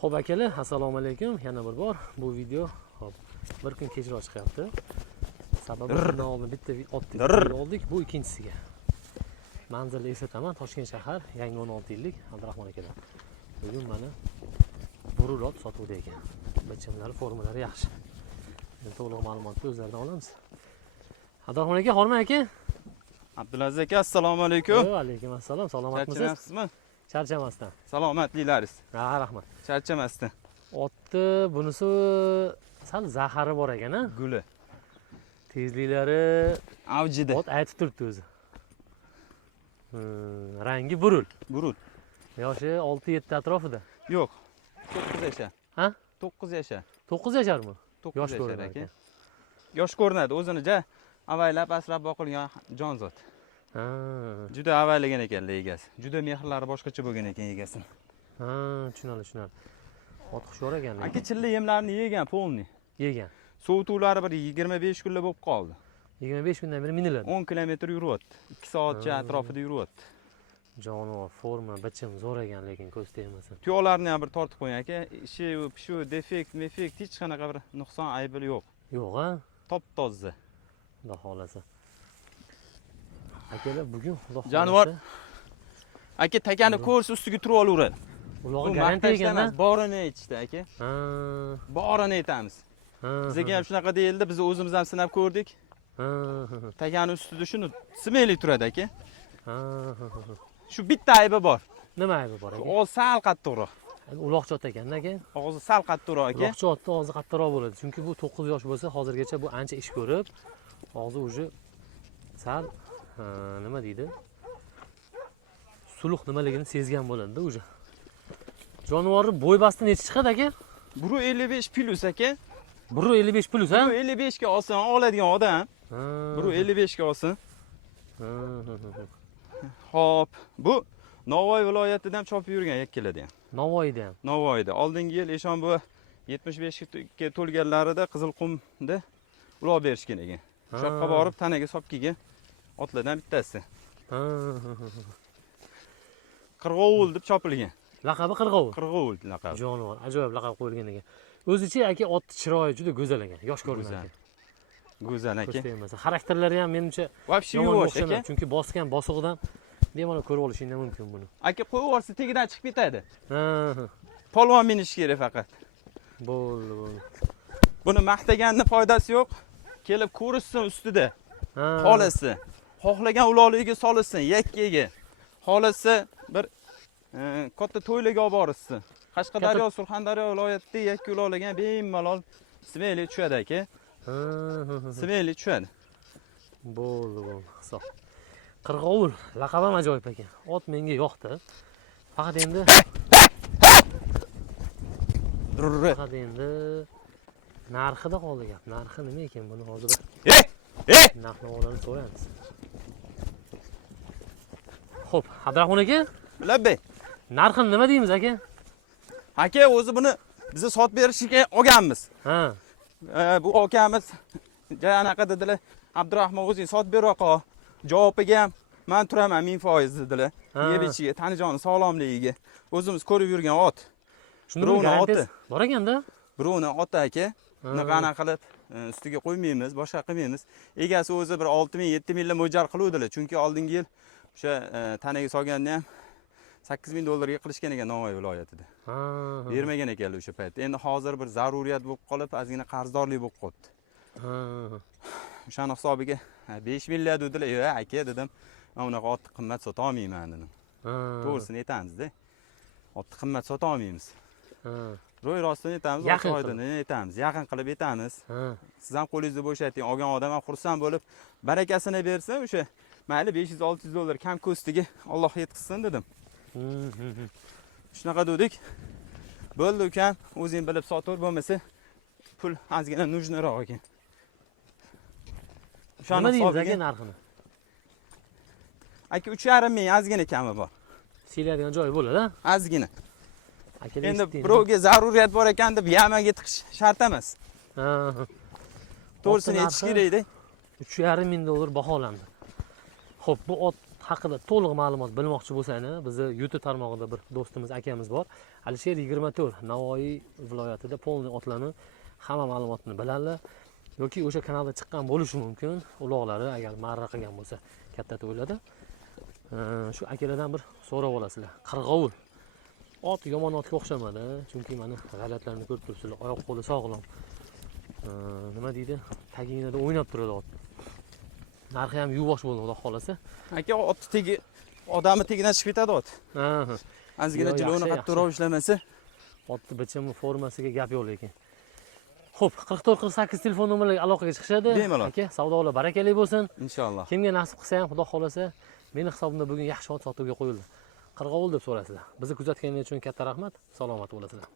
Xo'p akalar, assalomu alaykum. Yana bir bor bu video hop bir kun kechroq chiqyapti. Sababi bundan oldin bitta otni oldik, bu ikkinchisiga. Manzilni eslataman, Toshkent shahar, yangi 16 yillik Abdurahmon akalar. Bugun mana burulot sotuvda ekan. Bichimlari, formalari yaxshi. To'liq ma'lumotni o'zlaridan olamiz. Abdurahmon aka, hormang aka. Abdulaziz aka, assalomu alaykum. Va alaykum assalom. Salomatmisiz? Charchamasizmi? Charchamasdan. Salomatliklaringiz. Ha, rahmat. Charchamasdan. Otni bunisi sal zahari bor ekan-a? Guli. Tezliklari Avjida. ot aytib turibdi o'zi. Rangi burul. Burul. Yoshi 6-7 atrofida. Yo'q. 9 yashar. Ha? 9 yashar. 9 yasharmi? 9 Yosh yashar ko'rinadi aka. ekan. Yosh ko'rinadi, o'zini avaylab asrab boqilgan jonzot. Ha. Juda avaylagan ekanlar egasi. Juda mehrlari boshqacha bo'lgan ekan egasi. Ha, tushunadi. Ot xushyor ekan. Aka chilla yemlarni yegan polni. Yegan. Sovutuvlari bir 25 kunlar bo'lib qoldi. 25 kundan beri miniladi. 10 kilometr yuryapti. 2 soatcha atrofida yuryapti. Jonivor, forma, bichim zo'r ekan, lekin ko'z tegmasin. Tuyoqlarni ham bir tortib qo'ying aka. Shu defekt, hech qanaqa bir nuqson aybi yo'q. Yo'q-a? Top-toza. Xudo xolasa. Akalar bugun xudo xolasa. Jonivor. Aka takani ko'rsa ustiga turib olaveradi. Ularga garantiya ekan-da. Borini aytishdi aka. Ha. Borini aytamiz. Bizga ham shunaqa deyildi, biz o'zimiz ham sinab ko'rdik. Ha. Takani ustida shuni simayli turadi aka. Ha. Shu bitta aybi bor. Nima aybi bor aka? Og'iz sal qattiqroq. Uloqcha ot ekan-da aka. Og'izi sal qattiqroq aka. Uloqcha otni og'zi qattiqroq bo'ladi. Chunki bu 9 yosh bo'lsa, hozirgacha bu ancha ish ko'rib, og'zi уже sal nima deydi? Suluq nimaligini sezgan bo'ladi-da уже. Jonivorning bo'y basti necha chiqadi aka? 1.55 plus aka. 1.55 plus ha? 1.55 ga olsin, oladigan odam. 1.55 ga olsin. Xo'p, bu Navoiy viloyatidan chopib yurgan yakkalada ham. Navoiydan. Navoiyda. Oldingi yil Eshon bu 75 ga to'lganlarida Qizilqumda ulov berishgan ekan. Shu yoqqa borib tanaga sopkiga otlardan bittasi. Qirg'ovul deb chopilgan. Laqabi Qirg'ovul. Qirg'ovul laqabi. Jonivor, ajoyib laqab qo'yilgan ekan. O'zicha aka ot chiroyi juda go'zal ekan. Yosh ko'rinadi. Go'zal aka. Xarakterlari ham menimcha Vobshe yo'q aka. Chunki bosgan bosig'idan bemalol ko'rib olishing mumkin buni. Aka qo'yib yuborsa tegidan chiqib ketadi. Ha. Polvon minish kerak faqat. Bo'ldi. Buni maqtaganning foydasi yo'q. Kelib ko'rishsin ustida. Xolasi. Xohlagan uloqligiga solishsin, yakkaga. Xolasi bir katta to'ylarga olib borishsin. Qashqadaryo, Surxondaryo viloyatida yakka uloqlagan bemalol simayli tushadi aka. Simayli tushadi. Bo'ldi. Hisob. Qirg'ovul laqabi ham ajoyib ekan. Ot menga yoqdi. Faqat endi narxida qoldi gap. Narxi nima ekan buni hozir? Narx-navolarni so'raymiz. Xo'p, Abdurahmon aka? Labbay. Narxini nima deymiz aka? Aka o'zi buni bizni sot berishga olganmiz. Ha. Bu akamiz anaqa dedilar, Abdurahmon o'zing sot beroq, javobiga ham men turaman 1000% dedilar. Yeb ichiga, tanijoni sog'lomligiga. O'zimiz ko'rib yurgan ot. Birovni oti bor ekanda? Birovni oti aka. Qanaqa qilib ustiga qo'ymaymiz, boshqa qilmaymiz. Egasi o'zi bir 6000-7000 la mo'ljal qiluvdilar, chunki oldingi yil o'sha tanaga solganda ham $8000 ga qilishgan ekan Navoiy viloyatida. Bermagan ekanlar o'sha paytda. Endi hozir bir zaruriyat bo'lib qolib, ozgina qarzdorlik bo'lib qoldi. O'shaning hisobiga 5000 la dedilar. "Yo'q, aka" dedim. "Men unaqa otni qimmat sota olmayman" dedim. To'g'risini aytamiz-da. Otni qimmat sota olmaymiz. Ro'y rostini aytamiz, oydin aytamiz, yaqin qilib aytamiz. Siz ham qo'lingizni bo'shating, olgan odam ham xursand bo'lib, barakasini bersin, o'sha mayli $500-600 kam ko'stiga Alloh yetkazsin dedim. Shunaqa dedik. Bo'ldi ukam, o'zing bilib sotaver, bo'lmasa pul ozgina нужныroq ekan. Nima deymiz aka narxini? Aka 3,5 ming ozgina kami bor. Siyladigan joyi bo'ladi-a? Ozgina. Endi birovga zaruriyat bor ekan deb yamaga tiqish shart emas. To'g'risini aytish kerak-da. $3,5 baholandi. Xo'p, bu ot haqida to'liq ma'lumot bilmoqchi bo'lsangiz, bizni YouTube tarmog'ida bir do'stimiz, akamiz bor. Alisher 24 Navoiy viloyatida polniy otlarni hamma ma'lumotni biladilar. Yoki o'sha kanalda chiqqan bo'lishi mumkin. Uloqlari agar marra qilgan bo'lsa katta to'ylarda. Shu akalardan bir so'rab olasizlar. Qirg'ovul. Ot yomon otga o'xshamadi, chunki mana g'alatlarni ko'rib turibsizlar. Oyoq qo'li sog'lom. Nima deydi? Taginada o'ynab turadi ot. Narxi ham yuvosh bo'ldi, xudo xolasa. Aka, ot tegi odamni tegidan chiqib ketadi ot. Azgina jiloni qattiqroq ishlamasa, otni bichimi formasiga gap yo'q lekin. Xo'p, 44-48 telefon nomerlariga aloqaga chiqishadi. Aka, savdolar barakali bo'lsin. Inshaalloh. Kimga nasib qilsa ham, xudo xolasa, meni hisobimda bugun yaxshi ot sotuvga qo'yildi. Qirg'ovul deb so'rasizlar. Bizni kuzatganingiz uchun katta rahmat. Salomat bo'lasizlar.